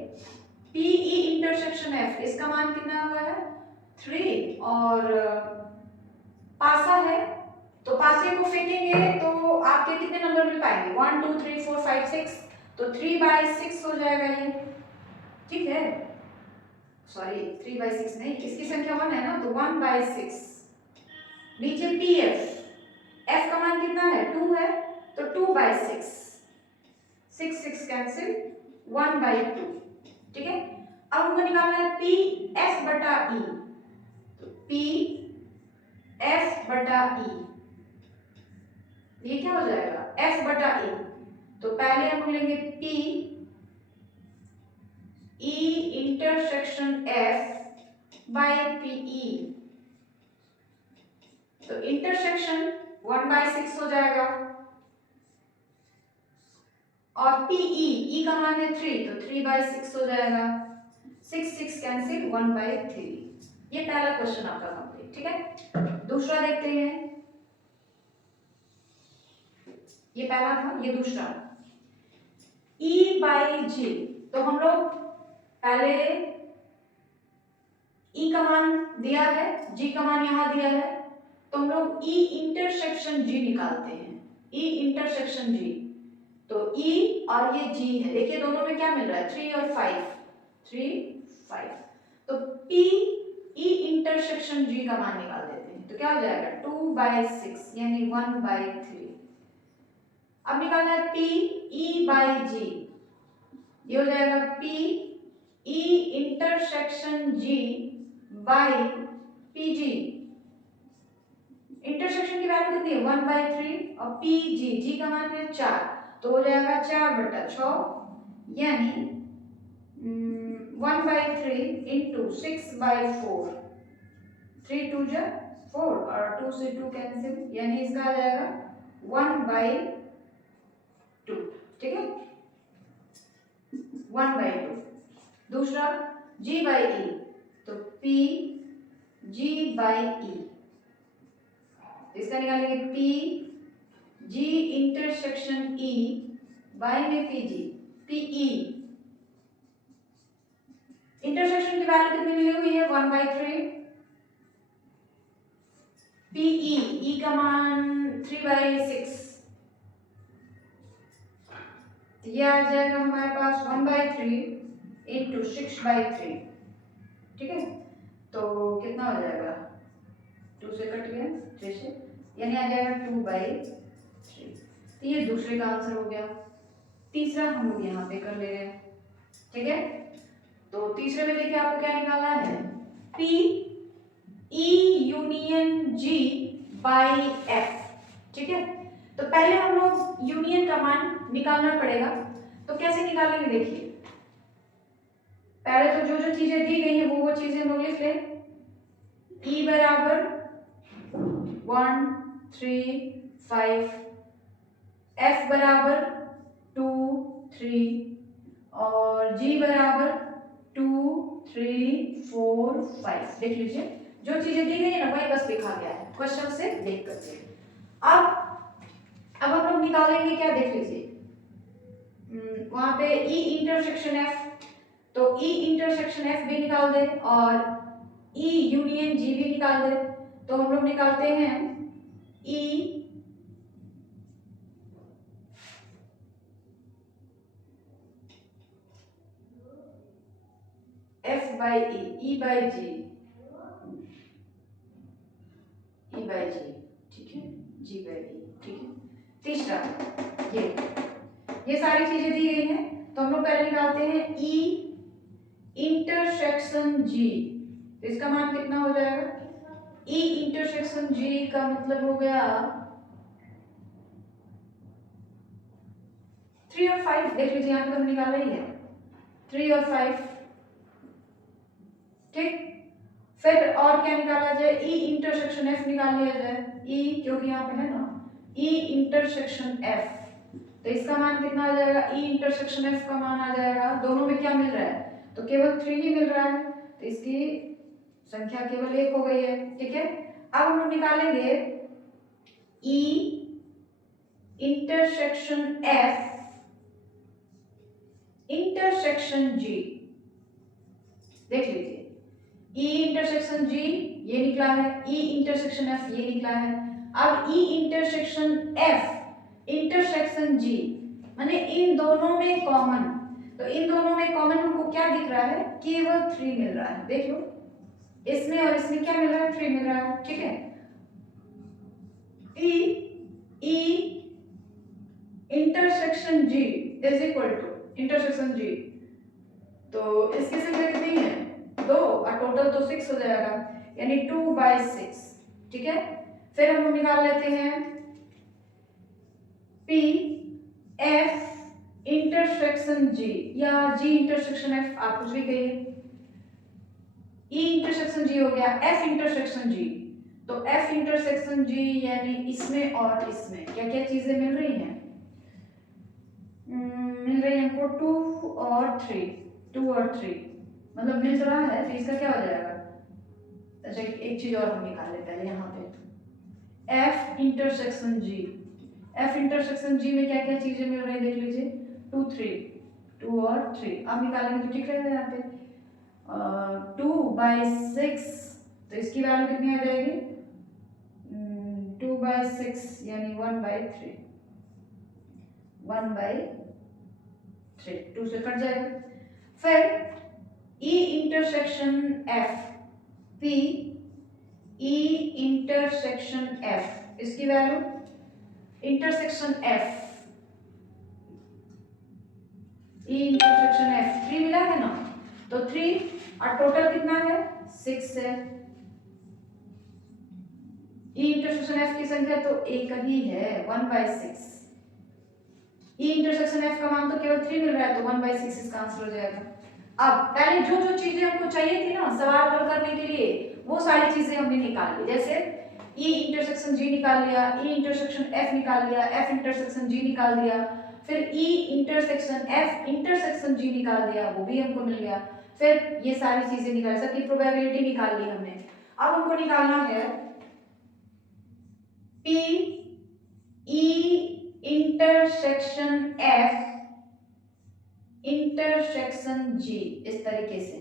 P E इंटरसेक्शन F, इसका मान कितना हुआ है 3, और पासा है तो पासे को फेंकेंगे तो आपके कितने नंबर मिल पाएंगे 1, 2, 3, 4, 5, 6, तो 3/6 हो जाएगा ये, ठीक है। सॉरी 3/6 नहीं, इसकी संख्या 1 है ना, तो 1/6। नीचे पी एफ का मान कितना है 2 है, तो 2/6, 6 कैंसिल, 1/2, ठीक है। अब हमको निकालना है पी एफ बटा ई, तो पी एफ बटा ई, ये क्या हो जाएगा एफ बटा ई, तो पहले हम लेंगे P E intersection F by P E, तो इंटरसेक्शन 1/6 हो जाएगा, और पीई ई का मान है 3, तो 3/6 हो जाएगा, 6 कैंसिल, 1/3। ये पहला क्वेश्चन आपका कंप्लीट, ठीक है। दूसरा देखते हैं, ये पहला था, ये दूसरा E बाई जी, तो हम लोग पहले E का मान दिया है, G का मान यहां दिया है, तो हम लोग E इंटरसेक्शन G निकालते हैं, E इंटरसेक्शन G, तो E और ये G है, देखिए दोनों में क्या मिल रहा है 3 और 5, 3, 5, तो P E इंटरसेक्शन G का मान निकाल देते हैं, तो क्या हो जाएगा 2/6 यानी 1/3। अब निकालना है पी ई बाई जी, ये हो जाएगा P E intersection G by P G. Intersection की वैल्यू कितनी है 1/3 और पी जी का मान है 4, तो हो जाएगा 4/6 यानी 1/3 इंटू 6/4, 3 2 जा 4 और 2 से 2 कैंसिल, यानी इसका आ जाएगा 1/2, ठीक है 1/2। दूसरा G बाई E, तो P G बाई E, इसका निकालेंगे P G intersection E by में P G P E। Intersection की वैल्यू कितनी मिली हुई है 1/3, P E का मान 3/6, ये आ जाएगा हमारे पास 1/3 इंटू 6/3, ठीक है तो कितना हो जाएगा 2 से कट गया 3 से, यानी आ जाएगा 2/3। तो ये दूसरे का आंसर हो गया। तीसरा हम लोग यहाँ पे कर ले रहे हैं, ठीक है तो तीसरे में देखिए आपको क्या निकालना है P E union G by F, ठीक है तो पहले हम लोग यूनियन का मान निकालना पड़ेगा, तो कैसे निकालेंगे देखिए। पहले तो जो जो चीजें दी गई हैं वो चीजें हम लोग लिख ले। E बराबर 1 3 5, F बराबर 2 3 और G बराबर 2 3 4 5। देख लीजिए जो चीजें दी गई है ना वही बस लिखा गया है क्वेश्चन से देख करके। अब हम लोग निकालेंगे क्या देख लीजिए, वहां पे E इंटरसेक्शन F, तो E इंटरसेक्शन F भी निकाल दे और E यूनियन G भी निकाल दे, तो हम लोग निकालते हैं E F by E by G, E by G, ठीक है G बाई E, ठीक है। तीसरा ये सारी चीजें दी गई हैं, तो हम लोग पहले निकालते हैं E इंटरसेक्शन G, इसका मान कितना हो जाएगा E इंटरसेक्शन G का मतलब हो गया 3 और 5। देख लीजिए यहाँ पे हम निकाल रही है 3 और 5, ठीक। फिर और क्या निकाला जाए E इंटरसेक्शन F निकाल लिया जाए, E क्योंकि यहाँ पे है ना E इंटरसेक्शन F, तो इसका मान कितना आ जाएगा E इंटरसेक्शन F का मान आ जाएगा, दोनों में क्या मिल रहा है तो केवल 3 ही मिल रहा है, तो इसकी संख्या केवल 1 हो गई है, ठीक है। अब हम लोग निकालेंगे E intersection F intersection G, देख लीजिए E इंटरसेक्शन G ये निकला है, E इंटरसेक्शन F ये निकला है। अब E intersection F intersection G माने इन दोनों में कॉमन, तो इन दोनों में कॉमन हमको क्या दिख रहा है केवल 3 मिल रहा है, देख लो इसमें और इसमें क्या मिल रहा है 3 मिल रहा है, ठीक है। E intersection G is equal to intersection G, तो इसकी संख्या कितनी है 2 और टोटल तो 6 हो जाएगा, यानी 2/6, ठीक है। फिर हम निकाल लेते हैं P F इंटरसेक्शन G या G इंटरसेक्शन F, आप कुछ भी कहिए। E इंटरसेक्शन G हो गया F इंटरसेक्शन G, तो F इंटरसेक्शन G यानी इसमें और इसमें क्या क्या चीजें मिल रही हैं, मिल रही है हमको 2 और 3 मतलब मिल रहा है, तो इसका क्या हो जाएगा। अच्छा एक चीज और हम निकाल लेते हैं यहाँ पे F intersection G, F intersection G में क्या क्या चीजें मिल रही है देख लीजिए 2 और 3, आप निकालेंगे तो ठीक रहेगा यहाँ पे 2/6, तो इसकी वैल्यू कितनी आ जाएगी 2/6 यानी 1/3, 2 से कट जाएगा। फिर E intersection F, P E intersection F, इसकी वैल्यू इंटरसेक्शन F ई इंटरसेक्शन एफ 3 मिला है ना, तो 3 और टोटल कितना है 6 है। ई इंटरसेक्शन एफ की संख्या तो एक ही है 1/6। ई इंटरसेक्शन एफ का मान तो केवल 3 मिल रहा है, तो 1/6 इसका आंसर हो जाएगा। अब पहले जो जो चीजें हमको चाहिए थी ना सवाल हल करने के लिए, वो सारी चीजें हमने निकाल ली। जैसे ई इंटरसेक्शन जी निकाल लिया, ई इंटरसेक्शन एफ निकाल लिया, एफ इंटरसेक्शन जी निकाल दिया, फिर ई इंटरसेक्शन एफ इंटरसेक्शन जी निकाल दिया, वो भी हमको मिल गया। फिर ये सारी चीजें निकाल, सबकी प्रोबेबिलिटी निकाल ली हमने। अब हमको निकालना है P E intersection F intersection G, इस तरीके से,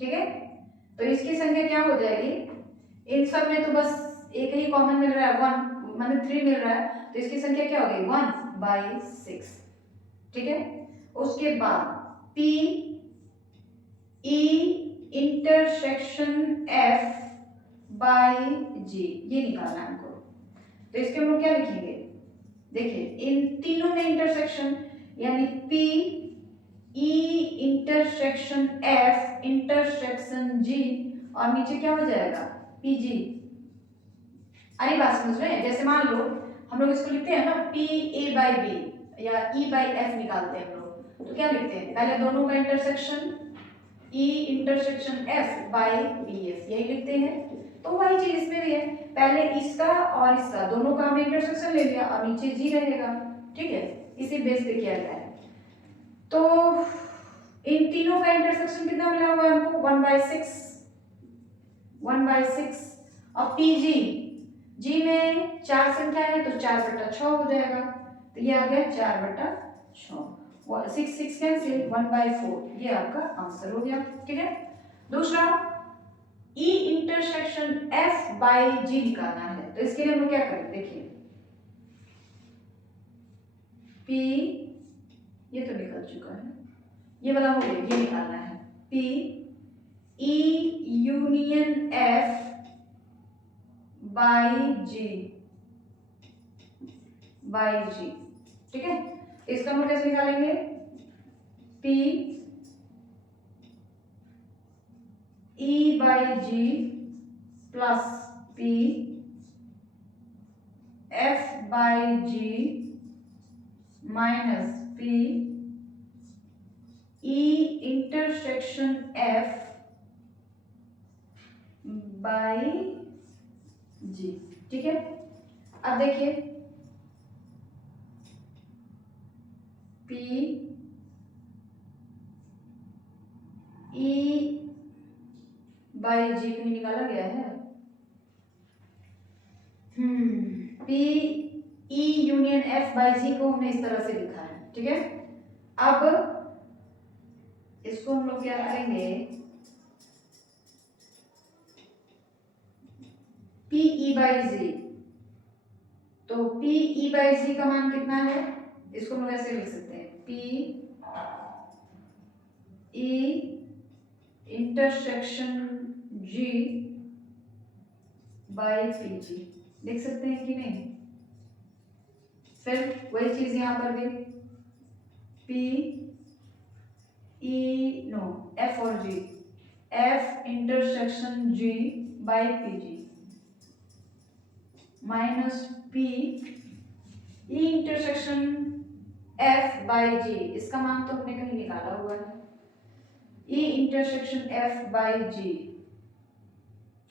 ठीक है। तो इसकी संख्या क्या हो जाएगी, इन सब में तो बस एक ही कॉमन मिल रहा है 1 माने 3 मिल रहा है, तो इसकी संख्या क्या हो गई 1/6, ठीक है। उसके बाद P E intersection F by G ये निकालना है हमको। तो इसके हम लोग क्या लिखेंगे, देखिए इन तीनों में इंटरसेक्शन यानी P E intersection F intersection G और नीचे क्या हो जाएगा PG। अरे बात समझ रहे हैं, जैसे मान लो हम लोग इसको लिखते हैं ना PA/B या E/F निकालते हैं हम लोग, तो क्या लिखते हैं पहले दोनों का intersection E intersection F by BF यही लिखते हैं। तो वही चीज इसमें भी है, पहले इसका और इसका दोनों का हमने इंटरसेक्शन ले लिया और नीचे G रहेगा, ठीक है, इसी बेस पे किया गया है। तो इन तीनों का इंटरसेक्शन कितना मिला हुआ है हमको 1/6 और PG जी में 4 संख्या है तो 4/6 हो जाएगा, तो ये आ गया 4/6, 6 कैंसिल 1/4, ये आपका आंसर हो गया, ठीक है। दूसरा E intersection F by G निकालना है, तो इसके लिए हम लोग क्या करें, देखिए P ये तो निकल चुका है, ये वाला हो गया, ये निकालना है P E union F by G, ठीक है। इसका हम कैसे निकालेंगे P E/G plus P F/G minus P E intersection F by G, ठीक है। अब देखिए P E/G कहीं निकाला गया है, P E यूनियन F/G को हमने इस तरह से लिखा है, ठीक है। अब इसको हम लोग क्या करेंगे PE/G, तो PE/G का मान कितना है, इसको हम लोग ऐसे लिख सकते हैं PE intersection G by PG लिख सकते हैं कि नहीं। फिर वही चीज यहां पर भी F और G, F intersection G by PG minus P E intersection F by G, इसका मान तो हमने कहीं निकाला हुआ है E intersection F by G,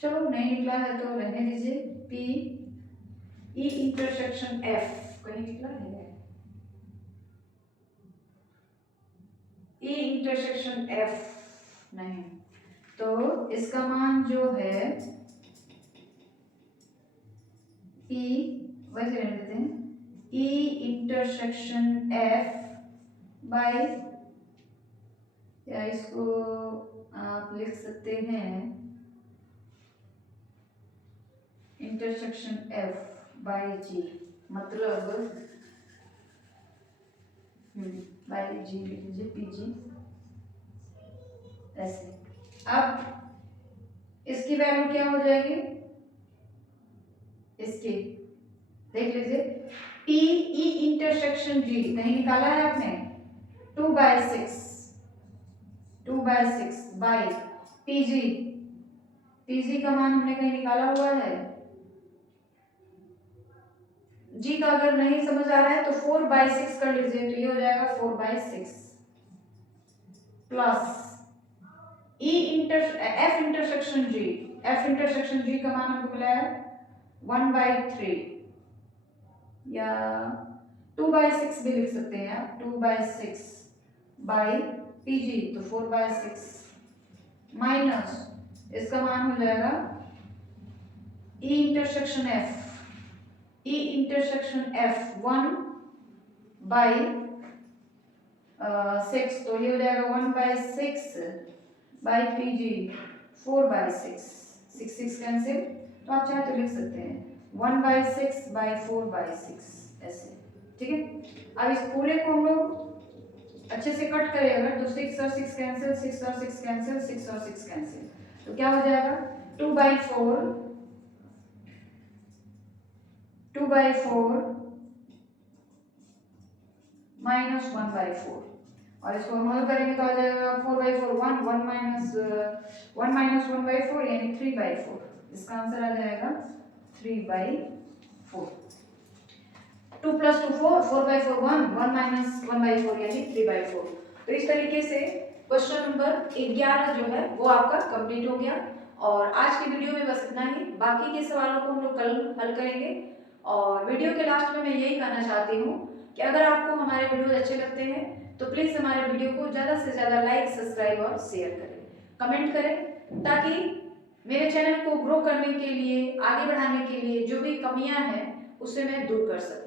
चलो नहीं निकला है तो रहने दीजिए, P E इंटरसेक्शन F कहीं निकला है, E इंटरसेक्शन F नहीं, तो इसका मान जो है E वैसे रहने देते हैं E इंटरसेक्शन F बाय, या इसको आप लिख सकते हैं इंटरसेक्शन F बाय G, मतलब बाय G लिख लीजिए PG ऐसे। अब इसकी वैल्यू क्या हो जाएगी, इसकी देख लीजिए, पी ई इंटरसेक्शन जी कहीं निकाला है आपने, 2/6 बाई पीजी, पीजी का मान हमने कहीं निकाला हुआ है। जी का अगर नहीं समझ आ रहा है तो 4/6 कर लीजिए, तो ये हो जाएगा 4/6 प्लस एफ इंटरसेक्शन जी, एफ इंटरसेक्शन जी का मान हमको मिला है 1/3 या 2/6 भी लिख सकते हैं आप, 2/6 बाई पीजी, तो 4/6 माइनस इसका मान हो जाएगा ई इंटरसेक्शन एफ, ई इंटरसेक्शन एफ 1/6, तो ये हो जाएगा 1/6 बाई पीजी 4/6, 6 कैंसिल, तो आप चाहे तो लिख सकते हैं 1/6 बाई 4/6 ऐसे, ठीक है। अब इस पूरे को हम लोग अच्छे से कट करें अगर, तो 6 और 6 कैंसिल, 6 और 6 कैंसिल, 6 और 6 कैंसिल, तो क्या हो जाएगा 2/4 माइनस 1/4, और इसको हम हल करेंगे तो आ जाएगा 4/4 1 माइनस 1/4 यानी 3/4, इसका आंसर आ जाएगा 3/4। 2 + 2 4, 4/4 1 माइनस 1/4 यानी 3/4। तो इस तरीके से क्वेश्चन नंबर 11 जो है वो आपका कंप्लीट हो गया। और आज की वीडियो में बस इतना ही, बाकी के सवालों को हम लोग कल हल करेंगे। और वीडियो के लास्ट में मैं यही कहना चाहती हूँ कि अगर आपको हमारे वीडियो अच्छे लगते हैं तो प्लीज़ हमारे वीडियो को ज़्यादा से ज़्यादा लाइक, सब्सक्राइब और शेयर करें, कमेंट करें, ताकि मेरे चैनल को ग्रो करने के लिए, आगे बढ़ाने के लिए जो भी कमियां हैं उसे मैं दूर कर सकूं।